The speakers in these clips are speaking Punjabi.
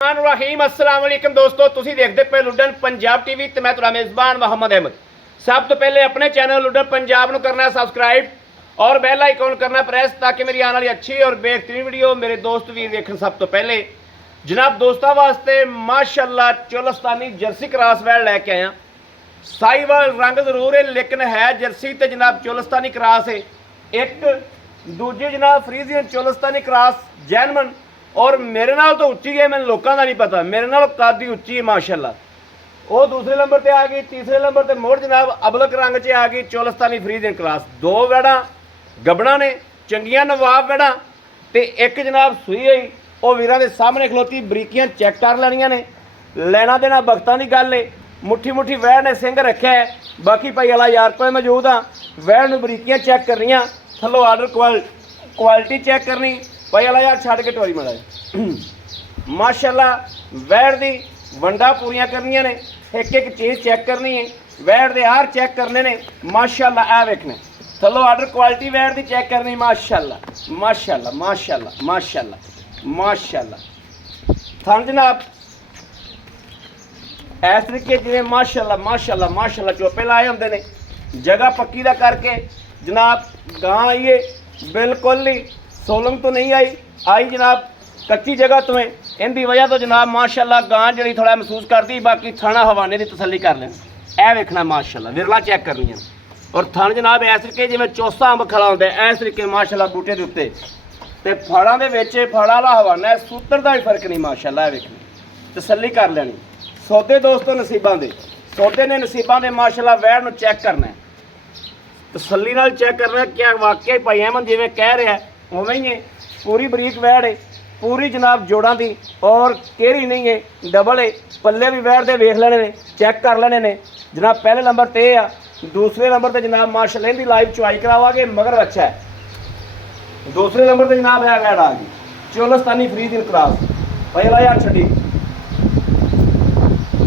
रहीम अस्सलाम वालेकुम दोस्तों, तुसी देखते पे लुडन पंजाब टीवी ते मैं तुहाडा मेज़बान मोहम्मद अहमद। सब तो पहले अपने चैनल लुडन पंजाब नूं करना सब्सक्राइब और बैल आइकॉन करना प्रेस ताकि मेरी आने वाली अच्छी और बेहतरीन वीडियो मेरे दोस्त भी देखन। सब तो पहले जनाब दोस्तों वास्ते माशाअल्लाह चोलस्तानी जर्सी क्रॉस वैल लैके आया। साहिवाल रंग जरूर है लेकिन है जर्सी तो जनाब चोलस्तानी क्रॉस है। एक दूजे जनाब फ्रीजियन चोलस्तानी क्रॉस जैनमन और मेरे नाल तो उच्ची है, मैंने लोगों का नहीं पता, मेरे नाल कादी उच्ची है माशाअल्लाह। वो दूसरे नंबर पर आ गई, तीसरे नंबर पर मोड़ जनाब अबलक रंग च आ गई चोलस्तानी फ्रीजियन क्रॉस। दो वैड़ा गबड़ा ने चंगियां नवाब वैड़ा ते एक जनाब सूई हुई वो वीरां दे सामने खलोती। बरीकियां चैक कर लैनियां ने, लेना देना बख्तां दी गल है। मुट्ठी मुट्ठी वैड़ ने सिंह रखा है। बाकी भाई अला यार कोई मौजूद हाँ, वैड़ नूं बरीकियां चैक करनियां, थल्लों आर्डर क्वालिटी चैक करनी। भाई अला यार छड़ के टोरी माड़ा माशाअल्लाह वैड़ दी वंडा पूरियां करनियां ने, एक एक चीज़ चैक करनी है, वैड़ दे हार चैक करने ने माशाअल्लाह। आ वेखने थल्लों आर्डर क्वालिटी वैड़ दी चैक करनी माशाअल्लाह माशाअल्लाह माशाअल्लाह माशाअल्लाह माशाअल्लाह। थन जनाब इस तरीके जिवें माशाअल्लाह माशाअल्लाह माशाअल्लाह चोपे लाए होंदे ने। जगह पक्की दा करके जनाब गां आई है, बिल्कुल ही सोलंग तो नहीं आई जनाब कच्ची जगह तो है। इनकी वजह तो जनाब माशाअल्लाह गां जी थोड़ा महसूस करती। बाकी थाना हवाने की तसली कर लेना। ए वेखना माशाअल्लाह विरला चैक करनी है। और थन जनाब इस तरीके जिवें चौसा अंब खड़ा होंदा है, इस तरीके माशाअल्लाह बूटे के उत्ते ते फड़ां दे विच फड़ा वाला हवाना है, सूत्र का भी फर्क नहीं माशाअल्लाह। वेखनी तसली कर लेनी। सौदे दोस्तों नसीबां दे सौदे ने नसीबां दे माशाअल्लाह वैड़ नूं चैक करना है, तसली नाल चैक करना। क्या वाकई भाई अहमद जिवें कह रहा है उवें ही है। पूरी बरीक वैड़ है, पूरी जनाब जोड़ां दी और केरी नहीं है, डबल है। पल्ले भी वैड़ दे वेख लेने ने, चैक कर लेने ने जनाब। पहले नंबर ते आ, दूसरे नंबर ते जनाब माशाअल्लाह इहदी लाइव चुआई करावांगे मगर अच्छा है। दूसरे नंबर ते जनाब है वैड़ आ गई चोलस्तानी फ्रीजियन क्रॉस। भाई अला यार छड्डी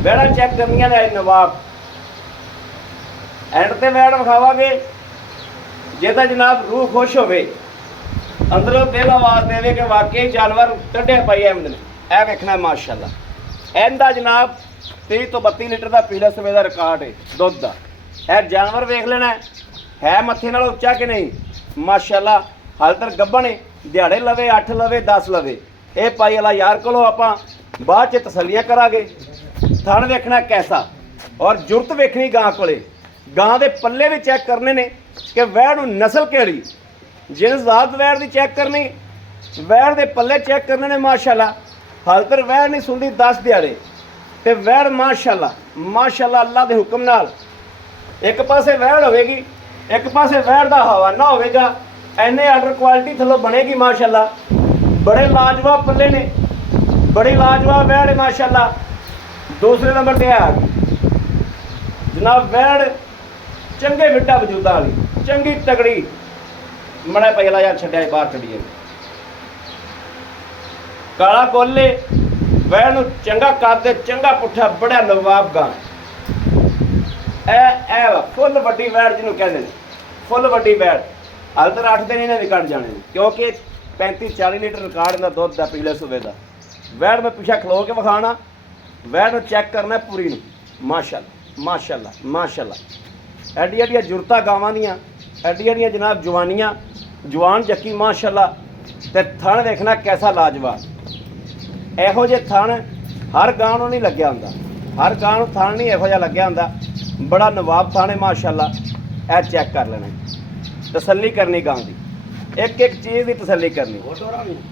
वैड़ा चैक करनियां ने नवाब। एंड ते वैड़ विखावांगे जे तां जनाब रूह खुश होवे, अंदरों दिल आवाज़ देवे कि वाकई जानवर कढ़े पाई अहमद ने। यह वेखना माशाअल्लाह। इनका जनाब 30 तो 32 लीटर का पीला सवे का रिकॉर्ड है दुध का। यह जानवर वेख लेना है मत्थे नाल उच्चा कि नहीं माशाअल्लाह। हाल तक गब्बन है, दिहाड़े लवे 8 लवे 10 लवे। ये पाई वाला यार को आप बाद च तसलियां करांगे। थन वेखना कैसा और जुरत वेखनी गां कोले। गां दे पल्ले भी चैक करने ने कि वैड़ नूं नस्ल केड़ी, जिस जात वैड़ की चैक करनी, वैड़ दे पल्ले चैक करने ने माशाअल्लाह। हाल तक वैड़ नहीं सुनती 10 दिहाड़े ते वैड़ माशाअल्लाह माशाअल्लाह अल्लाह के हुक्म नाल एक पासे वैड़ होगी, एक पासे वैड़ का हवाना होगा। इन्ने आर्डर क्वालिटी थल्लों बनेगी माशाअल्लाह। बड़े लाजवाब पल्ले ने, बड़ी लाजवाब वैड़ है माशाअल्लाह। दूसरे नंबर पर आ गई जनाब वैड़ चंगे मिट्टा वजूदा वाली, चंगी तगड़ी। मड़ा पहला यार छड्या बाहर कढ़िए काला कोले वैड़ नूं चंगा करदे, चंगा पुट्ठा बड़ा नवाब गां। ए फुल वड्डी वैड़ जिन्होंने कहते हैं, फुल वड्डी वैड़। हाल तक 8 दिन इन्हें भी कट जाने क्योंकि 35-40 लीटर रिकॉर्ड का दुध का पीले सूबे का। वैड़ में पिछा खलो के विखाना, वैड़ चैक करना पूरी नूं माशाअल्लाह माशाअल्लाह माशाअल्लाह। एड्डी एड्डियां जुरतां गावां दियां, एड्डी एड्डियां जनाब जवानियां, जवान जक्की माशाअल्लाह। ते थन देखना कैसा लाजवाब। इहो जे थन हर गां नूं नहीं लग्या हुंदा, हर गां नूं थन नहीं इहो जिहा लग्या हुंदा। बड़ा नवाब थन है माशाअल्लाह। ए चैक कर लेना, तसल्ली करनी गां दी, एक एक चीज़ की तसल्ली करनी,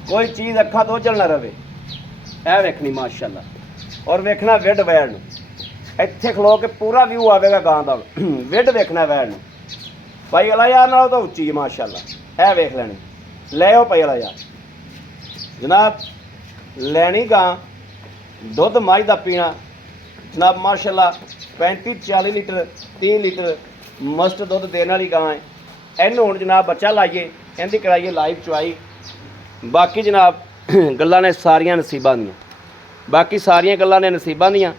कोई चीज़ अखा तो ओझल ना रवे। ए वेखनी माशाअल्लाह। और वेखना विड वैड़ नूं, इत्थे खलो के पूरा व्यू आवेगा गां दा। विड वेखना वैड़ नूं भाई अला यार नाल तो उच्ची है माशाअल्लाह। ए वेख लेनी, ले आओ भाई अला यार जनाब। लैनी गां दुध मझ का पीना जनाब माशाअल्लाह। 35-40 लीटर 30 लीटर मस्ट दुध देने वाली गां है। इनू हुण जनाब बच्चा लाइए, इनकी कराइए लाइव चुआई। बाकी जनाब गल्लां ने सारियां नसीबां दियां, बाकी सारियां गल्लां ने नसीबां दियां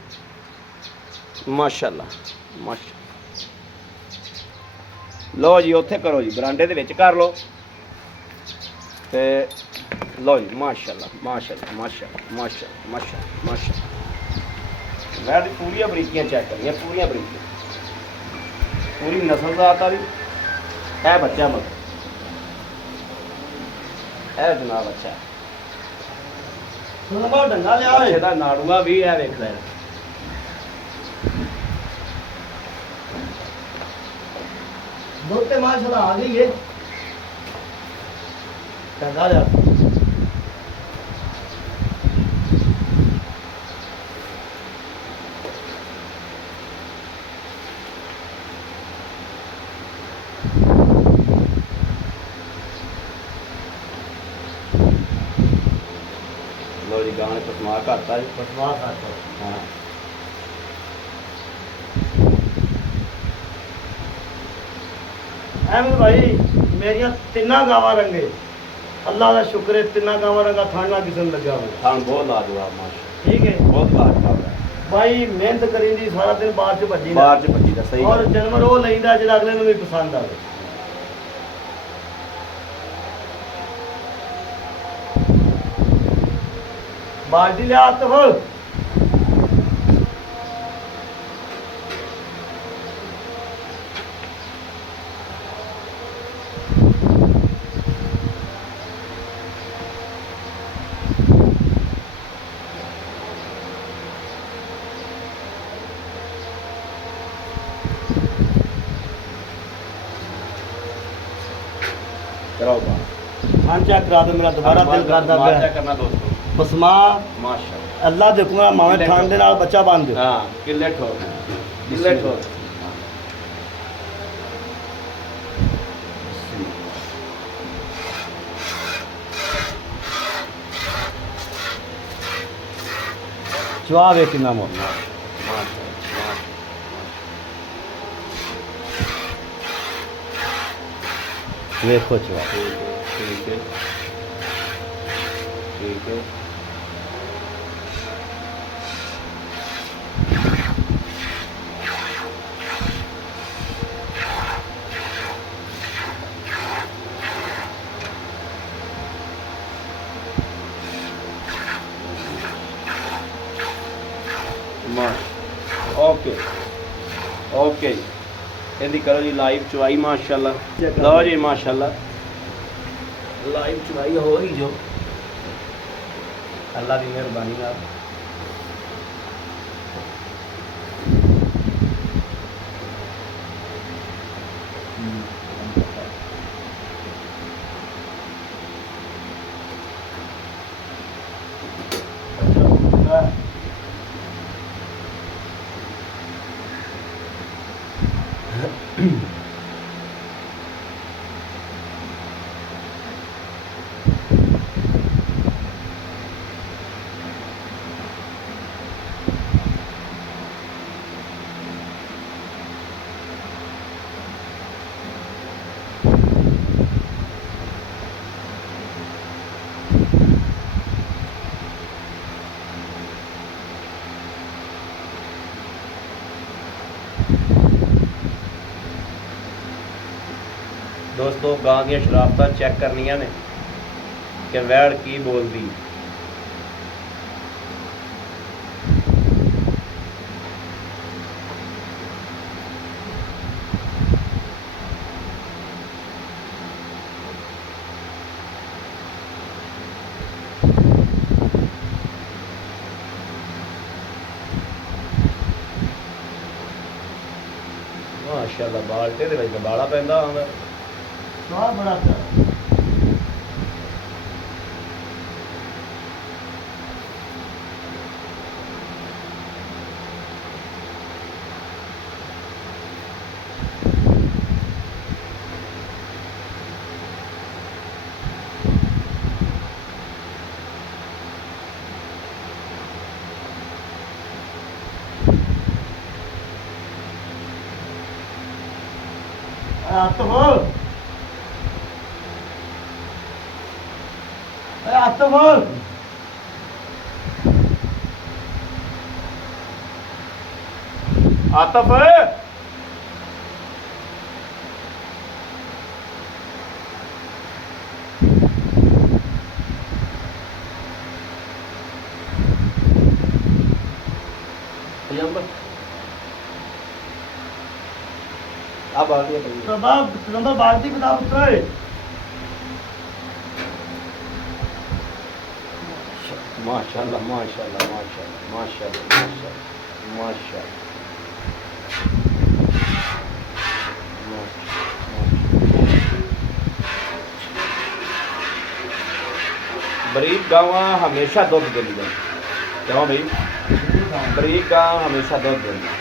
माशाअल्लाह माशा। लो जी उत्थे करो जी, बरांडे दे विच कर लो। ਤੇ ਲਓ ਜੀ ਮਾਸ਼ਾਅੱਲਾ ਮਾਸ਼ਾਅੱਲਾ ਮਾਸ਼ਾਅੱਲਾ ਮਾਸ਼ਾਅੱਲਾ ਮਾਸ਼ਾਅੱਲਾ ਮਾਸ਼ਾਅੱਲਾ ਵੈੜ ਦੀ ਪੂਰੀਆਂ ਬਰੀਕੀਆਂ ਚੈੱਕ ਕਰੀਆਂ ਪੂਰੀਆਂ ਬਰੀਕੀਆਂ ਪੂਰੀ ਨਸਲ ਦਾ ਆਤਾ ਵੀ ਇਹ ਬੱਚਾ ਮਗਰ ਇਹ ਜਨਾਬ ਅੱਛਾ ਸੁਣ ਬਹੁਤ ਡੰਗਾ ਲਿਆ ਓਏ ਇਹਦਾ ਨਾੜੂਆ ਵੀ ਇਹ ਵੇਖ ਲੈ ਦੁੱਧ ਤੇ ਮਾਸ਼ਾਅੱਲਾ ਆ ਗਈ ਏ ਡੰਗਾ ਲਿਆ ਲਓ ਜੀ ਗਾਣੇ ਪਸਮਾ ਕਰਤਾ ਜੀ ਬਸਵਾ ਕਰਤਾ ਹਾਂ ਐਵੇਂ ਭਾਈ ਮੇਰੀਆਂ ਤਿੰਨਾਂ ਗਾਵਾਂ ਰੰਗੇ ਅੱਲਾ ਦਾ ਸ਼ੁਕਰ ਹੈ ਤਿੰਨਾਂ ਗਾਵਾਂ ਰੰਗਾ ਥਾਣਾ ਕਿਸੇ ਨੂੰ ਲੱਗਿਆ ਹੋਵੇ ਸਾਨੂੰ ਬਹੁਤ ਲਾਜਵਾਬ ਮਾਸ਼ਾ ਠੀਕ ਹੈ ਬਹੁਤ ਲਾਜਵਾਬ ਹੈ ਭਾਈ ਮਿਹਨਤ ਕਰੀਂਦੀ ਸਾਰਾ ਦਿਨ ਬਾਹਰ ਚ ਭੱਜੀ ਬਾਹਰ ਚ ਬੱਜੀ ਦਾ ਸਹੀ ਔਰ ਗੱਲ। ਜਾਨਵਰ ਉਹ ਲੈਂਦਾ ਜਿਹੜਾ ਅਗਲੇ ਨੂੰ ਵੀ ਪਸੰਦ ਆਵੇ ਬਾਲਟੀ ਲਿਆ ਆਤਫ ਕਰਾਓ ਬਾਤ ਹਾਂ ਚੈੱਕ ਕਰਾ ਦੇ ਮੇਰਾ ਦੁਬਾਰਾ ਦਿਲ ਕਰਦਾ ਮਾਰ ਪਿਆ ਕਰਨਾ ਦੋਸਤੋ ਬਸਮਾ ਮਾਸ਼ਾਅੱਲਾ ਅੱਲਾ ਦੇ ਹੁਕਮ ਨਾਲ ਮਾਵੇਂ ਥਾਣ ਦੇ ਨਾਲ ਬੱਚਾ ਬਣ ਦਿਓ ਹਾਂ ਕਿੱਲੇ ਠੋਕ ਕਿੱਲੇ ਠੋਕ ਜਵਾਬ ਹੈ ਕਿੰਨਾ ਮੋਰ ਵੇਖੋ ਜਵਾਬ ठीक है ठीक है ओके ओके ਇਹਦੀ ਕਰੋ ਜੀ ਲਾਈਵ ਚੁਆਈ ਮਾਸ਼ਾਅੱਲਾ ਲਓ ਜੀ ਮਾਸ਼ਾਅੱਲਾ ਲਾਈਵ ਚੁਆਈ ਹੋ ਹੀ ਜੋ ਅੱਲਾ ਦੀ ਮਿਹਰਬਾਨੀ ਨਾਲ ਦੋਸਤੋ ਗਾਂ ਦੀਆਂ ਸ਼ਰਾਫਤਾਂ ਚੈੱਕ ਕਰਨੀਆਂ ਨੇ ਕਿ ਵੈੜ ਕੀ ਬੋਲਦੀ ਮਾਸ਼ਾਅੱਲਾ ਬਾਲਟੇ ਦੇ ਵਿੱਚ ਬਾਲਾ ਪੈਂਦਾ ਹੁੰਦਾ ਜਵਾਬ ਬੜਾ ਪਿਆ आतफ आतफ आतफ नंबर अब आ गया भाई तो बाप नंबर बाल्टी बता पुत्र माशाल्लाह माशाल्लाह माशाल्लाह माशाल्लाह माशाल्लाह माशाल्लाह बरीक गावां हमेशा दुध देंगे क्यों भाई बरीक गां हमेशा दुध देंगे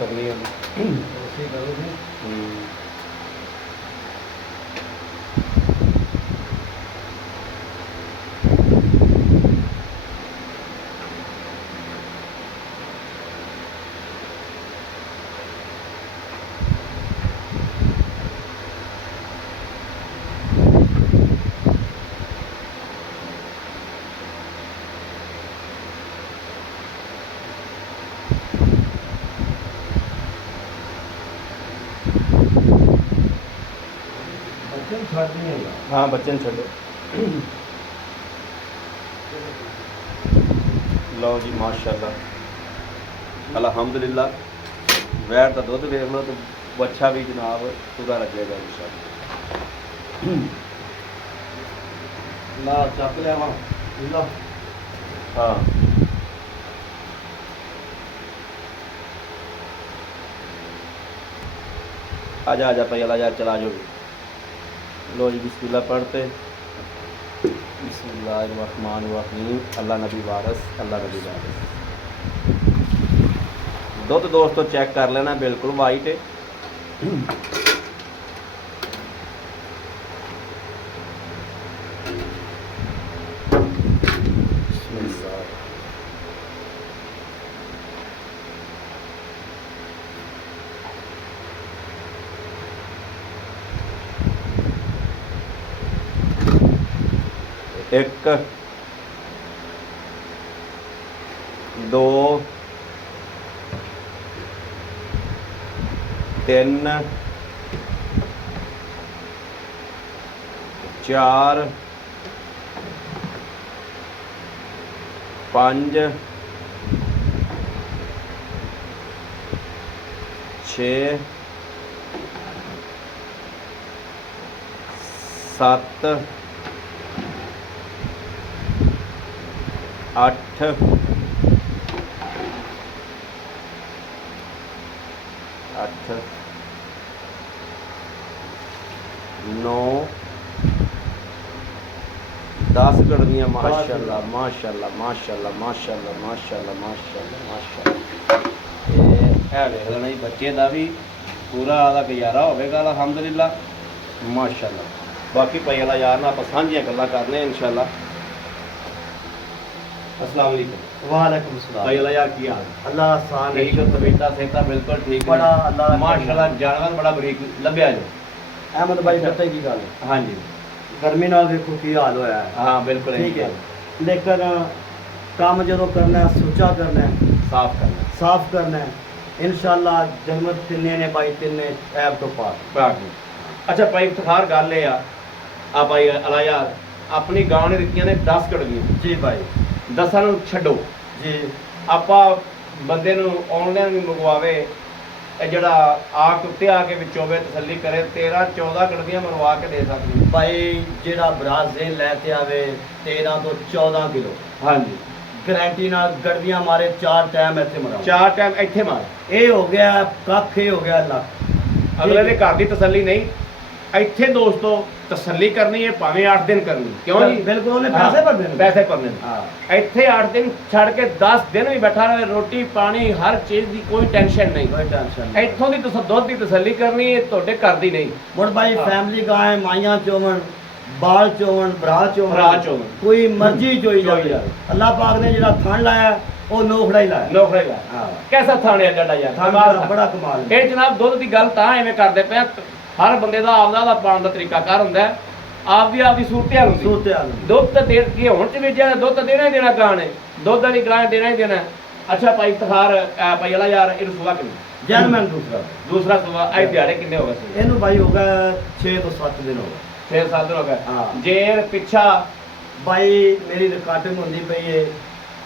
करनी है ऐसे करोगे बच्चन छाड़ नहीं है हाँ बच्चन छो लो जी माशाल्लाह अल्हम्दुलिल्लाह वैर का दुध देख लो तो बच्चा भी जनाब पूरा लगेगा इंशाल्लाह ला चक लिया ला हाँ आजा भाई अल्लाह यार चला जाओ लो जी बिस्मिल्लाह पढ़ते बिस्मिल्लाहिर्रहमानिर्रहीम अल्लाह नबी वारस अल्लाह नबी वारस दुध दोस्तों चेक कर लेना बिल्कुल वाइट है एक दो तीन चार पांच छे सत्त अठ अठ नौ 10 गड़नियाँ माशाल्लाह माशाल्लाह माशाल्लाह माशाल्लाह माशाल्लाह माशाल्लाह माशाल्लाह ये देख लेना जी बच्चे का भी पूरा आदा गुजारा होगा अल्हम्दुलिल्लाह माशाल्लाह बाकी भाई वाला यार ना आप साझियाँ गल्लां करने इंशाल्लाह अस्सलाम वालेकुम वालेकुम सलाम भाई वाला यार की हाल अल्लाह आसान है ठीक है तबीयत सेहत बिल्कुल ठीक बड़ा अल्लाह माशाल्लाह जानवर बड़ा बरीक लभ्या जो अहमद भाई पता की गल है हाँ जी गर्मी नाल देखो की हाल होया है हाँ बिल्कुल ठीक है लेकिन काम जो करना है सुचा करना है साफ करना साफ करना है इंशाल्लाह जन्नत तिन्ने ने भाई तिन्ने ऐब तो पार पाक अच्छा भाई इफ्तिखार गल है आ भाई अला यार अपनी गांव ने दित्तियां ने 10 कड़वियां जी भाई 10 ਨੂੰ ਛੱਡੋ जी ਆਪਾਂ ਬੰਦੇ ਨੂੰ ਆਨਲਾਈਨ ਵੀ ਮੰਗਵਾਵੇ ਇਹ ਜਿਹੜਾ ਆ ਕੇ ਉੱਤੇ ਆ ਕੇ ਵਿੱਚੋਂ ਵੇ ਤਸੱਲੀ ਕਰੇ 13 14 ਗੜਵੀਆਂ ਮਰਵਾ ਕੇ ਦੇ ਸਕਦੀ। ਭਾਈ ਜਿਹੜਾ ਬਰਾਜ਼ੀਲ ਲੈ ਕੇ ਆਵੇ 13 ਤੋਂ 14 ਕਿਲੋ ਹਾਂਜੀ ਗਾਰੰਟੀ ਨਾਲ ਗੜਵੀਆਂ ਮਾਰੇ 4 ਟਾਈਮ ਇੱਥੇ ਮਰਾਓ। 4 ਟਾਈਮ ਇੱਥੇ ਮਾਰ। ਇਹ ਹੋ ਗਿਆ ਕੱਖ, ਇਹ ਹੋ ਗਿਆ ਲੱਖ। ਅਗਲੇ ਦੇ ਘਰ ਦੀ ਤਸੱਲੀ ਨਹੀਂ, ਇੱਥੇ ਦੋਸਤੋ ਤਸੱਲੀ ਕਰਨੀ ਹੈ ਭਾਵੇਂ 8 ਦਿਨ ਕਰਨੀ। ਕਿਉਂ ਜੀ? ਬਿਲਕੁਲ ਉਹਨੇ ਹਾਂ, ਪੈਸੇ ਭਰਨੇ ਨੇ। ਪੈਸੇ ਭਰਨੇ ਨੇ। ਹਾਂ ਇੱਥੇ 8 ਦਿਨ ਛੱਡ ਕੇ 10 ਦਿਨ ਵੀ ਬੈਠਾ ਰਹੇ, ਰੋਟੀ ਪਾਣੀ ਹਰ ਚੀਜ਼ ਦੀ ਕੋਈ ਟੈਨਸ਼ਨ ਨਹੀਂ। ਕੋਈ ਟੈਨਸ਼ਨ ਨਹੀਂ। ਇੱਥੋਂ ਦੀ ਦੁੱਧ ਦੀ ਤਸੱਲੀ ਕਰਨੀ ਹੈ, ਤੁਹਾਡੇ ਘਰ ਦੀ ਨਹੀਂ। ਹੁਣ ਭਾਈ ਹਾਂ। ਫੈਮਿਲੀ ਗਾਂ ਮਾਈਆਂ ਚੋਵਣ, ਬਾਲ ਚੋਵਣ, ਭਰਾ ਭਰਾ ਚੋਵਣ, ਚੋਵਣ। ਕੋਈ ਮਰਜ਼ੀ ਚੋਈ ਚੋਈ ਜਾਵੇ। ਜਾਵੇ। ਅੱਲਾਹ ਪਾਕ ਨੇ ਜਿਹੜਾ ਥਣ ਲਾਇਆ ਉਹ ਨੋਖੜਾ ਹੀ ਲਾਇਆ। ਨੋਖੜੇ ਲਾ ਹਾਂ ਕੈਸਾ ਥਾਣੇ ਡਾਡਾ ਯਾਰ, ਥਣ ਕਮਾਲ ਦਾ ਦਾ। ਬੜਾ ਕਮਾਲ ਹੈ। ਇਹ ਜਨਾਬ ਦੁੱਧ ਦੀ ਗੱਲ ਤਾਂ ਐਵੇਂ ਕਰਦੇ ਪਏ ਆ, ਹਰ ਬੰਦੇ ਦਾ ਆਪਦਾ ਦਾ ਪਾਉਣ ਦਾ ਤਰੀਕਾ ਕਾਰ ਹੁੰਦਾ ਹੈ, ਆਪਦੀ ਸੂਰਤ ਹਾਲ ਹੁੰਦੀ। ਸੂਰਤ ਹਾਲ। ਦੁੱਧ ਤਾਂ ਦੇ ਕੀ ਹੁਣ ਚ ਵੇਚਿਆ, ਦੁੱਧ ਤਾਂ ਦੇਣਾ ਹੀ ਦੇਣਾ ਗਾਂ ਨੇ, ਦੁੱਧ ਵਾਲੀ ਗਾਂ ਦੇਣਾ ਹੀ ਦੇਣਾ। ਅੱਛਾ ਭਾਈ ਇਫਤਖਾਰ ਭਾਈ ਵਾਲਾ ਯਾਰ ਇਹਨੂੰ ਸੁਬਾ ਕਿੰਨੇ? ਜੈਨਮੈਨ ਦੂਸਰਾ ਸੁਬਾ ਅੱਜ ਦਿਹਾੜੇ ਕਿੰਨੇ ਹੋ ਗਏ ਸੀ? ਇਹਨੂੰ ਭਾਈ ਹੋ ਗਿਆ 6 ਤੋਂ 7 ਦਿਨ ਹੋ ਗਏ। 6-7 ਦਿਨ ਹੋ ਗਏ। ਹਾਂ। ਜੇਰ ਪਿੱਛਾ ਭਾਈ ਮੇਰੀ ਰਿਕਾਰਡਿੰਗ ਹੁੰਦੀ ਪਈ ਏ,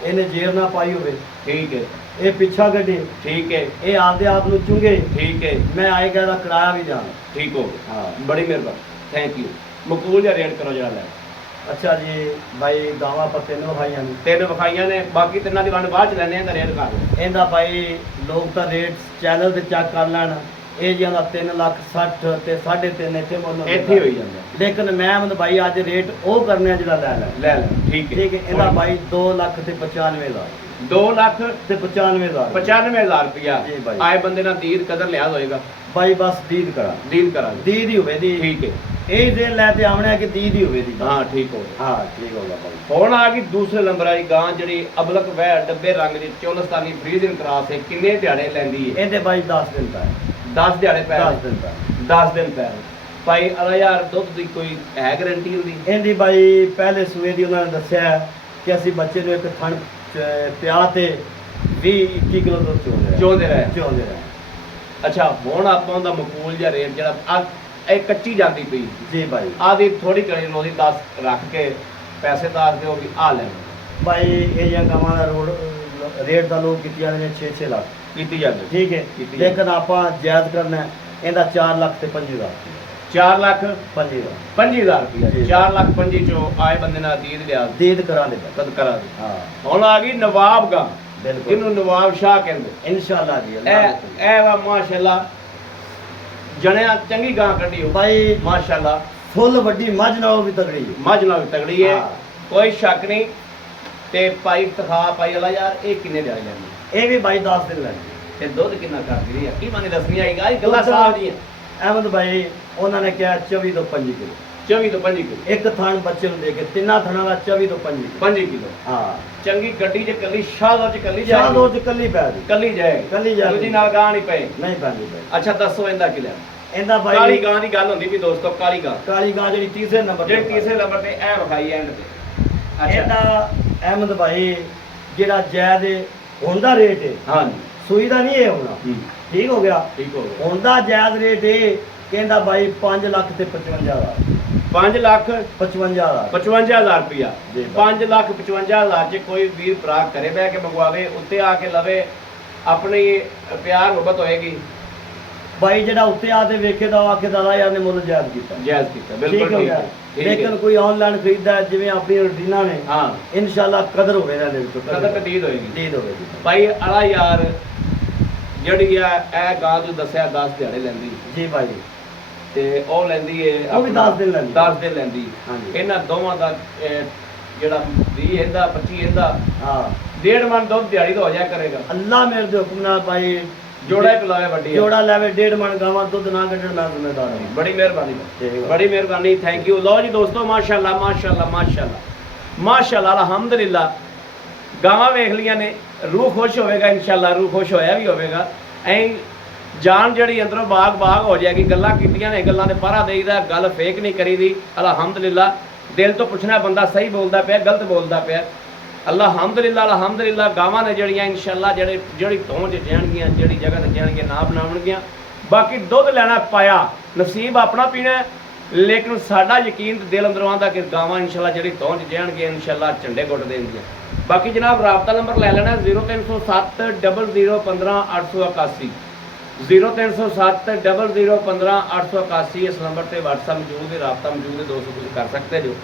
ਇਹਨੇ ਜੇਰ ਨਾ ਪਾਈ ਹੋਵੇ, ਠੀਕ ਹੈ ਇਹ ਪਿੱਛਾ ਕੱਢੇ, ਠੀਕ ਹੈ ਇਹ ਆਪਦੇ ਆਪ ਨੂੰ ਚੁੰਗੇ, ਠੀਕ ਹੈ ਮੈਂ ਆਏਗਾ ਦਾ ਕਿਰਾਇਆ ਵੀ ਜਾਣਾ। ਠੀਕ ਹੋ ਗਿਆ। ਹਾਂ ਬੜੀ ਮਿਹਰਬਾਨੀ, ਥੈਂਕ ਯੂ। ਮਕਬੂਲ ਜਿਹਾ ਰੇਟ ਕਰੋ ਜਿਹੜਾ ਲੈ। ਅੱਛਾ ਜੀ ਭਾਈ ਗਾਵਾਂ ਆਪਾਂ ਤਿੰਨ ਵਿਖਾਈਆਂ ਨੇ। 3 ਵਿਖਾਈਆਂ ਨੇ, ਬਾਕੀ ਤਿੰਨਾਂ ਦੀ ਵੰਡ ਬਾਅਦ ਚ ਲੈਣੇ ਆ ਤਾਂ ਰੇਟ ਕਰ ਲਓ। ਇਹਦਾ ਭਾਈ ਲੋਕ ਤਾਂ ਰੇਟ ਚੈਨਲ ਤੇ ਚੈੱਕ ਕਰ ਲੈਣ। ਇਹ ਜਿਹਾ ਦਾ 3,60,000 ਤੇ 3.5 ਇੱਥੇ ਮੁੱਲ ਹੁੰਦਾ। ਇੱਥੇ ਹੋਈ ਜਾਂਦਾ। ਲੇਕਿਨ ਮੈਂ ਅਹਿਮਦ ਭਾਈ ਅੱਜ ਰੇਟ ਉਹ ਕਰਨੇ ਆ ਜਿਹੜਾ ਲੈ ਲੈ। ਲੈ ਲੈ ਠੀਕ ਹੈ। ਠੀਕ ਹੈ ਇਹਦਾ ਭਾਈ 2,95,000 2 ਲੱਖ ਤੇ 95,000 95,000 ਰੁਪਇਆ। ਜੀ ਭਾਈ। ਆਏ ਬੰਦੇ ਨਾਲ ਦੀਦ ਕਦਰ ਲਿਆ ਹੋਏਗਾ। ਭਾਈ ਬਸ ਦੀਦ ਕਰਾ, ਦੀਦ ਕਰਾਂਗੇ। ਦੀਦ ਹੀ ਹੋਵੇ ਦੀ। ਠੀਕ ਹੈ। ਇਹ ਦੇ ਲੈ ਤੇ ਆਵਣਿਆ ਕਿ ਦੀਦ ਹੀ ਹੋਵੇ ਦੀ। ਹਾਂ ਠੀਕ ਹੋ ਗਿਆ। ਹਾਂ ਠੀਕ ਹੋ ਗਿਆ ਭਾਈ। ਹੁਣ ਆ ਗਈ ਦੂਸਰੇ ਨੰਬਰ ਵਾਲੀ ਗਾਂ ਜਿਹੜੀ ਅਬਲਕ ਵਹਿ ਡੱਬੇ ਰੰਗ ਦੀ ਚੋਲਸਤਾਨੀ ਫਰੀਜ਼ਨ ਕਰਾਸ ਹੈ। ਕਿੰਨੇ ਦਿਹਾੜੇ ਲੈਂਦੀ ਹੈ? ਇਹਦੇ ਭਾਈ 10 ਦਿਨ ਦਾ 10 ਦਿਹਾੜੇ ਪੈ 10 ਦਿਨ ਦਾ 10 ਦਿਨ ਪੈ ਭਾਈ ਅਲਾ ਯਾਰ ਦੁੱਧ ਦੀ ਕੋਈ ਹੈ ਗਾਰੰਟੀ ਹੁੰਦੀ? ਇਹਦੀ ਭਾਈ ਪਹਿਲੇ ਸੂਏ ਦੀ ਉਹਨਾਂ ਨੇ ਦੱਸਿਆ ਕਿ ਅਸੀਂ ਬੱਚੇ ਨੂੰ ਇੱਕ ਥਣ ਪਿਆ ਤੇ 20-21 ਕਿਲੋ ਦੁੱਧ ਚੋਂਦੇ ਰਹੇ। ਚੋਂਦੇ ਰਹੇ। ਅੱਛਾ ਹੁਣ ਆਪਾਂ ਉਹਦਾ ਮਕਬੂਲ ਜਿਹਾ ਰੇਟ ਜਿਹੜਾ ਇਹ ਕੱਚੀ ਜਾਂਦੀ ਪਈ ਜੀ ਭਾਈ। ਆਦੀ ਥੋੜੀ ਕਣੀ ਰੋਦੀ 10 ਰੱਖ ਕੇ ਪੈਸੇ ਦੱਸ ਦਿਓ ਵੀ ਆ ਲੈ ਭਾਈ ਇਹ ਜਾਂ ਗਾਵਾਂ ਦਾ ਰੇਟ ਦਾ ਲੋਕ ਕੀਤੀ ਜਾਂਦੇ ਨੇ 6-6 ਲੱਖ ਕੀਤੀ ਜਾਂਦੀ। ਠੀਕ ਹੈ। ਕੀਤੀ ਲੇਕਿਨ ਆਪਾਂ ਜਾਇਜ਼ ਕਰਨਾ ਹੈ, ਇਹਦਾ 4 ਲੱਖ ਤੇ 25,000 4 ਲੱਖ 25,000 25,000 ਰੁਪਇਆ। ਜੀ। 4 ਲੱਖ 25 ਚੋਂ ਆਏ ਬੰਦੇ ਨਾਲ ਦੀਦ ਲਿਆ ਦੀਦ ਕਰਾ ਦੇ। ਕਦ ਕਰਾ ਦੇ। ਹਾਂ ਹੁਣ ਆ ਗਈ ਨਵਾਬ ਗਾਂ, ਬਿਲਕੁਲ ਇਹਨੂੰ ਨਵਾਬ ਸ਼ਾਹ ਕਹਿੰਦੇ। ਇਨਸ਼ਾਅੱਲਾ ਜੀ। ਅੱਲਾਹ ਦੇ ਹੁਕਮ। ਇਹ ਵਾ ਮਾਸ਼ਾਅੱਲਾ ਜਣਿਆ ਚੰਗੀ ਗਾਂ ਕੱਢੀ ਹੋ ਭਾਈ ਮਾਸ਼ਾਅੱਲਾ। ਫੁੱਲ ਵੱਡੀ ਮੱਝ ਨਾਲੋਂ ਵੀ ਤਗੜੀ ਹੈ। ਮੱਝ ਨਾਲ ਵੀ ਤਗੜੀ ਹੈ, ਹਾਂ। ਕੋਈ ਸ਼ੱਕ ਨਹੀਂ। ਤੇ ਭਾਈ ਤਖਾ ਭਾਈ ਵਾਲਾ ਯਾਰ ਇਹ ਕਿੰਨੇ ਦਿਹਾੜੇ ਲੈਂਦੇ ਇਹ ਵੀ ਭਾਈ 10 ਦਿਨ ਲੈਂਦੇ। ਤੇ ਦੁੱਧ ਕਿੰਨਾ ਕਰਦੀ ਰਹੀ ਕੀ ਮਾਨੇ ਦੱਸਣੀ ਆਏਗਾ ਇਹ ਗੱਲਾਂ ਸਾਫ ਦੀਆਂ। ਅਹਿਮਦ ਭਾਈ ਉਹਨਾਂ ਨੇ ਕਿਹਾ 24 ਤੋਂ 25 ਕਿਲੋ 24 ਤੋਂ 25 ਕਿਲੋ ਇੱਕ ਥਣ ਬੱਚੇ ਨੂੰ ਦੇ ਕੇ, ਤਿੰਨਾਂ ਥਣਾਂ ਦਾ 24 ਤੋਂ 25 ਕਿਲੋ। 25 ਕਿਲੋ। ਹਾਂ ਚੰਗੀ ਗੱਡੀ 'ਚ ਕੱਲੀ ਸ਼ਾਹਦੌਰ 'ਚ ਕੱਲੀ ਸ਼ਾਹ ਦੋ ਜਾਏਗੀ। ਚ ਕੱਲੀ ਪੈ ਦੀ। ਕੱਲੀ ਜਾਏਗੀ। ਕੱਲੀ ਜਾਏਗੀ। ਦੂਜੀ ਨਾਲ ਗਾਂ ਨਹੀਂ ਪਏ। ਨਹੀਂ ਪੈਂਦੀ ਭਾਈ। ਅੱਛਾ ਦੱਸੋ ਇਹਦਾ ਕੀ ਲੈਣਾ? ਇਹਦਾ ਕਾਲੀ ਭਾਈ ਗਾਂ ਦੀ ਗੱਲ ਹੁੰਦੀ ਵੀ ਦੋਸਤੋ, ਕਾਲੀ ਗਾਂ ਕਾਲੀ ਗਾਂ ਜਿਹੜੀ ਤੀਸਰੇ ਨੰਬਰ ਜਿਹੜੀ ਤੀਸਰੇ ਨੰਬਰ ਤੇ ਇਹ ਵਿਖਾਈ ਐਂਡ ਤੇ। ਇਹਦਾ ਅਹਿਮਦ ਭਾਈ ਜਿਹੜਾ ਜਾਇਜ਼ ਹੁਣ ਦਾ ਰੇਟ ਹੈ, ਹਾਂਜੀ ਸੂਈ ਦਾ ਨਹੀਂ ਇਹ ਹੋਣਾ। ਹੂੰ, ਠੀਕ ਹੋ ਗਿਆ। ਠੀਕ ਹੋ ਗਿਆ। ਹੁਣ ਦਾ ਜਾਇਜ਼ ਰੇਟ ਇਹ ਕਹਿੰਦਾ ਭਾਈ 5 ਲੱਖ ਤੇ 55,000 5 ਲੱਖ 55,000 55,000 ਰੁਪਇਆ। ਜੀ। 5 ਲੱਖ 55,000 ਚ ਕੋਈ ਵੀਰ ਭਰਾ ਕਰੇ ਬਹਿ ਕੇ ਮੰਗਵਾਵੇ, ਉੱਤੇ ਆ ਕੇ ਲਵੇ, ਆਪਣੀ ਪਿਆਰ ਮੁਹੱਬਤ ਹੋਏਗੀ। ਭਾਈ ਜਿਹੜਾ ਉੱਤੇ ਆ ਤੇ ਵੇਖੇ ਦਾ ਆਖੇ ਦਾ ਯਾਰ ਨੇ ਮੁੱਲ ਜਾਇਜ਼ ਕੀਤਾ। ਜਾਇਜ਼ ਕੀਤਾ ਠੀਕ ਬਿਲਕੁਲ ਹੋ ਠੀਕ ਗਿਆ। ਹੈ, ਠੀਕ ਲੇਕਿਨ ਹੈ। ਕੋਈ ਆਨਲਾਈਨ ਖਰੀਦਦਾ ਜਿਵੇਂ ਆਪਣੀ ਰੁਟੀਨਾ ਨੇ, ਹਾਂ ਇਨਸ਼ਾਅੱਲਾ ਕਦਰ ਹੋਵੇ ਨਾ ਦੇ ਵਿੱਚ। ਕਦਰ ਤਦੀਦ ਹੋਏਗੀ। ਦੀਦ ਹੋਵੇਗੀ ਭਾਈ ਅਲਾ ਯਾਰ ਜਿਹੜੀ ਆ ਇਹ ਗਾਂ ਨੂੰ ਦੱਸਿਆ 10 ਦਿਹਾੜੇ ਲੈਂਦੀ ਜੀ ਭਾਈ। ਤੇ ਉਹ ਲੈਂਦੀ ਏ ਉਹ ਵੀ 10 ਦਿਨ ਲੈਂਦੀ। 10 ਦਿਨ ਲੈਂਦੀ। ਹਾਂਜੀ। ਇਹਨਾਂ ਦੋਵਾਂ ਦਾ ਜਿਹੜਾ 20 ਇਹਦਾ 25 ਇਹਦਾ ਹਾਂ 1.5 ਮਣ ਦੁੱਧ ਦਿਹਾੜੀ ਦਾ ਹੋ ਜਾਇਆ ਕਰੇਗਾ। ਅੱਲਾ ਮੇਰੇ ਦੇ ਹੁਕਮ ਨਾਲ ਭਾਈ ਜੋੜਾ ਹੀ ਪਿਲਾਵੇ ਵੱਡੀ ਆ। ਜੋੜਾ ਲੈਵੇ 1.5 ਮਣ ਗਾਵਾਂ ਦੁੱਧ ਨਾ ਕੱਢਣ ਮੈਂ ਜ਼ਿੰਮੇਦਾਰ ਹਾਂ। ਬੜੀ ਮਿਹਰਬਾਨੀ ਠੀਕ ਹੈ। ਬੜੀ ਮਿਹਰਬਾਨੀ, ਥੈਂਕ ਯੂ। ਲਓ ਜੀ ਦੋਸਤੋ, ਮਾਸ਼ਾਅੱਲਾ ਮਾਸ਼ਾਅੱਲਾ ਮਾਸ਼ਾਅੱਲਾ ਮਾਸ਼ਾਅੱਲਾ ਅਲਹਮਦੁਲਿਲਾ ਗਾਵਾਂ ਵੇਖ ਲੀਆਂ ਨੇ, ਰੂਹ ਖੁਸ਼ ਹੋਵੇਗਾ ਇਨਸ਼ਾਅੱਲਾ, ਰੂਹ ਖੁਸ਼ ਹੋਇਆ ਵੀ ਹੋਵੇਗਾ। ਐਂ ਜਾਨ ਜਿਹੜੀ ਅੰਦਰੋਂ ਬਾਗ ਹੋ ਜਾਏਗੀ। ਗੱਲਾਂ ਕੀਤੀਆਂ ਨੇ, ਗੱਲਾਂ ਦੇ ਪਾਰਾ ਦੇਈਦਾ, ਗੱਲ ਫੇਕ ਨਹੀਂ ਕਰੀਦੀ। ਅਲਹਮਦੁਲਿਲਾ ਦਿਲ ਤੋਂ ਪੁੱਛਣਾ ਬੰਦਾ ਸਹੀ ਬੋਲਦਾ ਪਿਆ ਗਲਤ ਬੋਲਦਾ ਪਿਆ। ਅਲਹਮਦੁਲਿਲਾ ਅਲਹਮਦੁਲਿਲਾ ਗਾਵਾਂ ਨੇ ਜਿਹੜੀਆਂ ਇਨਸ਼ਾਅੱਲਾ ਜਿਹੜੀ ਧੌਂ 'ਚ ਜਾਣਗੀਆਂ, ਜਿਹੜੀ ਜਗ੍ਹਾ ਤੇ ਜਾਣਗੀਆਂ ਨਾ ਬਣਾਉਣਗੀਆਂ। ਬਾਕੀ ਦੁੱਧ ਲੈਣਾ ਪਾਇਆ ਨਸੀਬ ਆਪਣਾ ਪੀਣਾ, ਲੇਕਿਨ ਸਾਡਾ ਯਕੀਨ ਤੇ ਦਿਲ ਅੰਦਰੋਂ ਆਉਂਦਾ ਕਿ ਗਾਵਾਂ ਇਨਸ਼ਾਅੱਲਾ ਜਿਹੜੀ ਧੌਂ 'ਚ ਜਾਣਗੀਆਂ ਇਨਸ਼ਾਅੱਲਾ ਝੰਡੇ ਗੁੱਟ ਦੇਣਗੀਆਂ। ਬਾਕੀ ਜਨਾਬ ਰਾਬਤਾ ਨੰਬਰ ਲੈ ਲੈਣਾ 0307 0015 881 0307 0015 881 ਇਸ ਨੰਬਰ ਤੇ WhatsApp ਮੌਜੂਦ ਹੈ, ਰਾਬਤਾ ਮੌਜੂਦ ਹੈ ਦੋਸਤੋ, ਤੁਸੀਂ ਕਰ ਸਕਦੇ ਜੋ।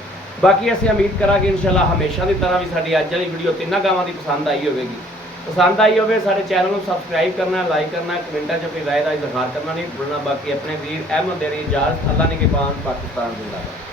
ਬਾਕੀ ਅਸੀਂ ਉਮੀਦ ਕਰਾਂਗੇ ਇਨਸ਼ਾਅੱਲਾ ਹਮੇਸ਼ਾ ਦੀ ਤਰ੍ਹਾਂ ਵੀ ਸਾਡੀ ਅੱਜ ਵਾਲੀ ਵੀਡੀਓ ਤਿੰਨਾਂ ਗਾਵਾਂ ਦੀ ਪਸੰਦ ਆਈ ਹੋਵੇਗੀ। ਪਸੰਦ ਆਈ ਹੋਵੇ ਸਾਡੇ ਚੈਨਲ ਨੂੰ ਸਬਸਕ੍ਰਾਈਬ ਕਰਨਾ, ਲਾਈਕ ਕਰਨਾ, ਕਮੈਂਟਾਂ 'ਚ ਕੋਈ ਰਾਏ ਦਾ ਇਜ਼ਹਾਰ ਕਰਨਾ ਨਹੀਂ ਭੁੱਲਣਾ। ਬਾਕੀ ਆਪਣੇ ਵੀਰ ਅਹਿਮਦ ਦੇ ਇਜਾਜ਼ਤ, ਅੱਲਾ ਨੇ ਕੇ ਪਾਨ, ਪਾਕਿਸਤਾਨ ਜ਼ਿੰਦਾਬਾਦ।